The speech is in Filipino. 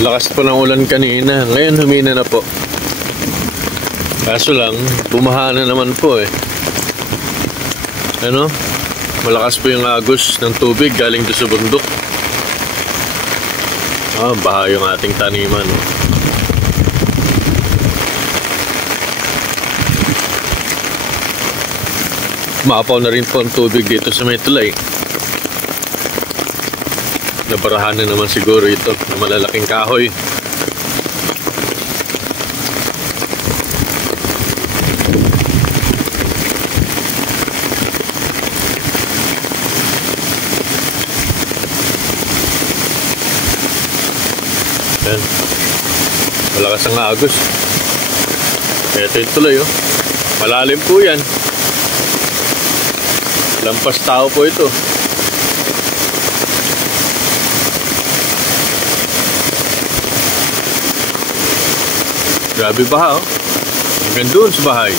Lakas po ng ulan kanina. Ngayon humina na po. Kaso lang, bumaha na naman po eh. Ano? Malakas po yung agos ng tubig galing doon sa bundok. Baha yung ating taniman. Maapaw na rin po ang tubig dito sa may tulay. Nabarahan na naman siguro ito na malalaking kahoy. Yan. Malakas ang agos. Ito yung tulay oh. Malalim po yan. Lampas tao po ito. Grabe baha oh. Hanggang doon sa bahay.